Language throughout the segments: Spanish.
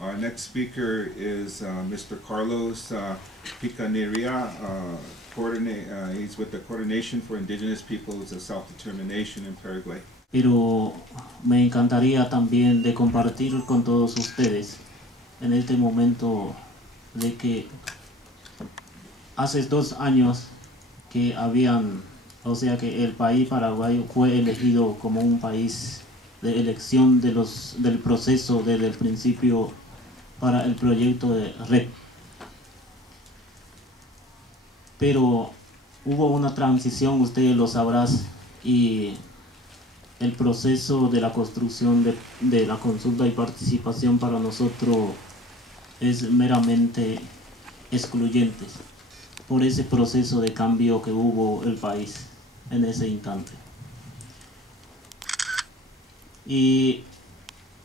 Our next speaker is Mr. Carlos Picaneria. He's with the Coordination for Indigenous Peoples of Self-Determination in Paraguay. Pero me encantaría también de compartir con todos ustedes en este momento de que hace 2 años que que el país Paraguay fue elegido como un país de elección del proceso desde el principio para el proyecto de red. Pero hubo una transición, ustedes lo sabrán, y el proceso de la construcción de la consulta y participación para nosotros es meramente excluyente por ese proceso de cambio que hubo el país en ese instante. Y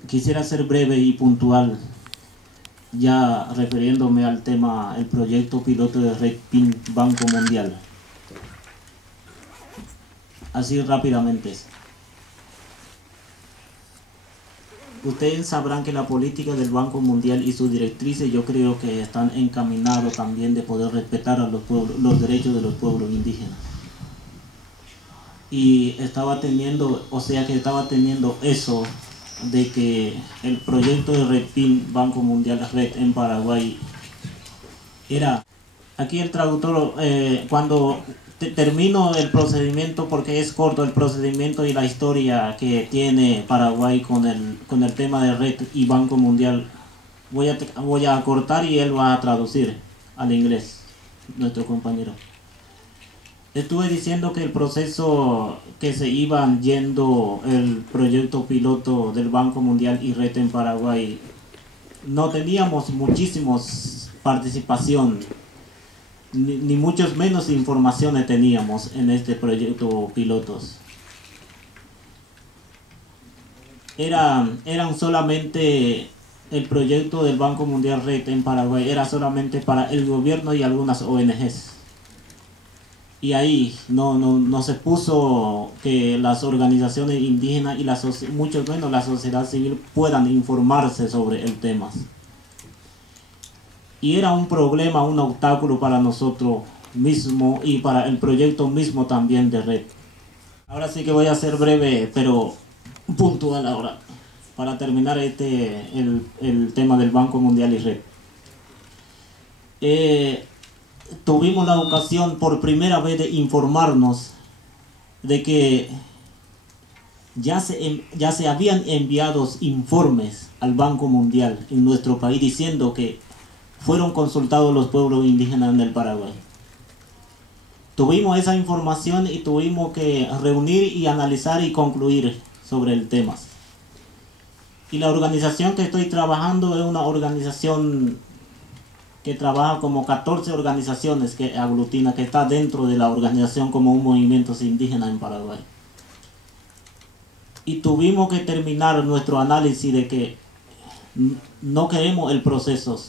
quisiera ser breve y puntual, ya refiriéndome al tema, el proyecto piloto de Red PIN Banco Mundial. Así rápidamente. Ustedes sabrán que la política del Banco Mundial y sus directrices yo creo que están encaminados también de poder respetar a los derechos de los pueblos indígenas. Y estaba teniendo eso de que el proyecto de Red PIN Banco Mundial Red en Paraguay era, aquí el traductor cuando termino el procedimiento, porque es corto el procedimiento y la historia que tiene Paraguay con el tema de Red y Banco Mundial, voy a cortar y él va a traducir al inglés, nuestro compañero. Estuve diciendo que el proceso que se iban yendo el proyecto piloto del Banco Mundial y Red en Paraguay, no teníamos muchísimos participación, ni muchos menos informaciones teníamos en este proyecto pilotos. Eran solamente el proyecto del Banco Mundial Red en Paraguay, era solamente para el gobierno y algunas ONGs. Y ahí no se puso que las organizaciones indígenas y mucho menos la sociedad civil puedan informarse sobre el tema. Y era un problema, un obstáculo para nosotros mismos y para el proyecto mismo también de Red. Ahora sí que voy a ser breve, pero puntual ahora, para terminar el tema del Banco Mundial y Red. Tuvimos la ocasión por primera vez de informarnos de que ya se habían enviado informes al Banco Mundial en nuestro país diciendo que fueron consultados los pueblos indígenas en el Paraguay. Tuvimos esa información y tuvimos que reunir y analizar y concluir sobre el tema. Y la organización que estoy trabajando es una organización que trabaja como 14 organizaciones que aglutina, que está dentro de la organización como un movimiento indígena en Paraguay. Y tuvimos que terminar nuestro análisis de que no queremos el proceso,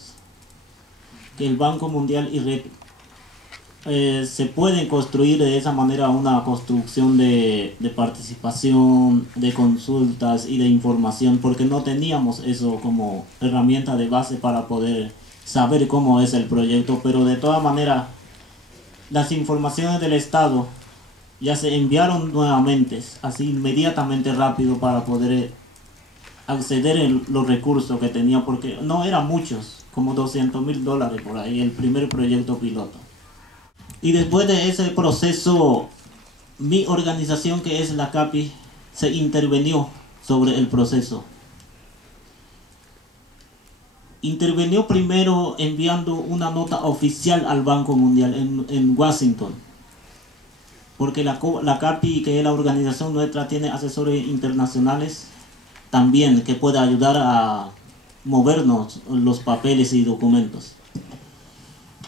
que el Banco Mundial y Red se pueden construir de esa manera una construcción de participación, de consultas y de información, porque no teníamos eso como herramienta de base para poder saber cómo es el proyecto. Pero de todas maneras las informaciones del Estado ya se enviaron nuevamente, así inmediatamente rápido, para poder acceder a los recursos que tenía, porque no eran muchos, como $200,000 por ahí, el primer proyecto piloto. Y después de ese proceso, mi organización, que es la CAPI, se intervenió sobre el proceso. Intervenió primero enviando una nota oficial al Banco Mundial en Washington, porque la CAPI, que es la organización nuestra, tiene asesores internacionales también que puede ayudar a movernos los papeles y documentos.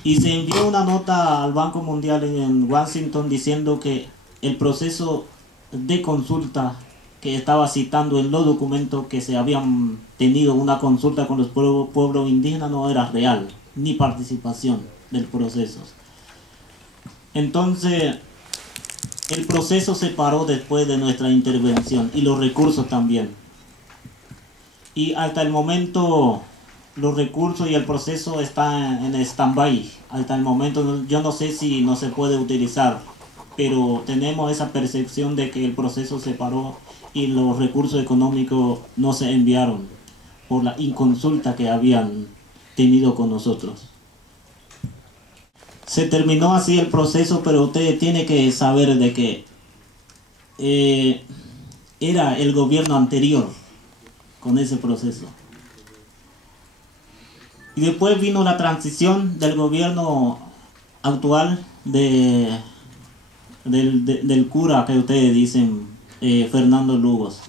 Y se envió una nota al Banco Mundial en Washington diciendo que el proceso de consulta que estaba citando en los documentos, que se habían tenido una consulta con los pueblos indígenas, no era real, ni participación del proceso. Entonces el proceso se paró después de nuestra intervención, y los recursos también. Y hasta el momento los recursos y el proceso están en stand-by. Hasta el momento yo no sé si no se puede utilizar, pero tenemos esa percepción de que el proceso se paró y los recursos económicos no se enviaron por la inconsulta que habían tenido con nosotros. Se terminó así el proceso, pero usted tiene que saber de que era el gobierno anterior con ese proceso. Y después vino la transición del gobierno actual del cura que ustedes dicen, Fernando Lugos.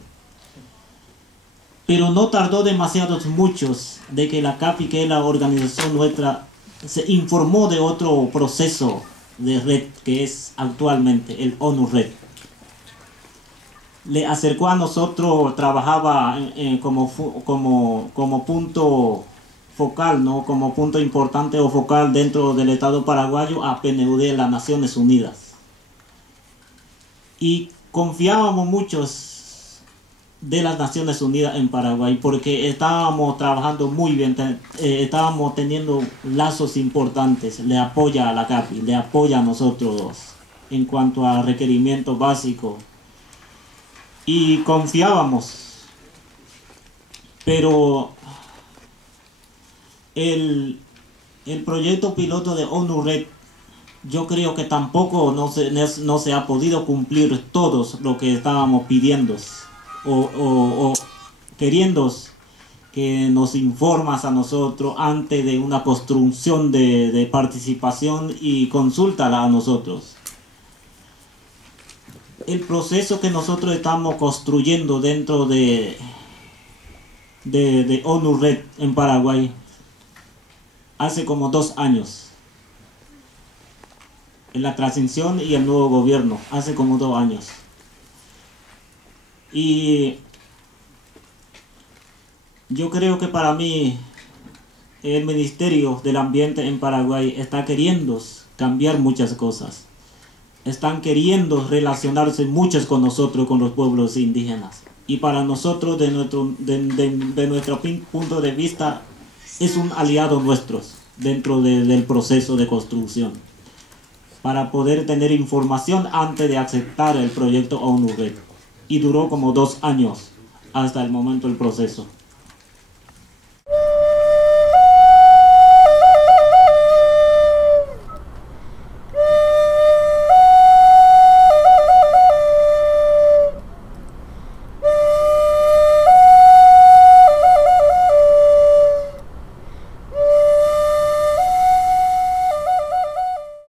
Pero no tardó demasiados muchos de que la CAPI, que es la organización nuestra, se informó de otro proceso de red que es actualmente el ONU Red. Le acercó a nosotros, trabajaba como punto focal, ¿no? Como punto importante o focal dentro del Estado paraguayo a PNUD de las Naciones Unidas. Y confiábamos muchos de las Naciones Unidas en Paraguay porque estábamos trabajando muy bien, estábamos teniendo lazos importantes. Le apoya a la CAPI, le apoya a nosotros en cuanto a requerimientos básicos. Y confiábamos, pero el proyecto piloto de ONU Red, yo creo que tampoco no se ha podido cumplir todos lo que estábamos pidiendo o queriendo que nos informas a nosotros antes de una construcción de participación y consúltala a nosotros. El proceso que nosotros estamos construyendo dentro de ONU Red en Paraguay hace como 2 años. En la transición y el nuevo gobierno, hace como 2 años. Y yo creo que para mí el Ministerio del Ambiente en Paraguay está queriendo cambiar muchas cosas. Están queriendo relacionarse muchos con nosotros, con los pueblos indígenas. Y para nosotros, de nuestro punto de vista, es un aliado nuestro dentro del proceso de construcción, para poder tener información antes de aceptar el proyecto ONU Red. Y duró como 2 años hasta el momento del proceso.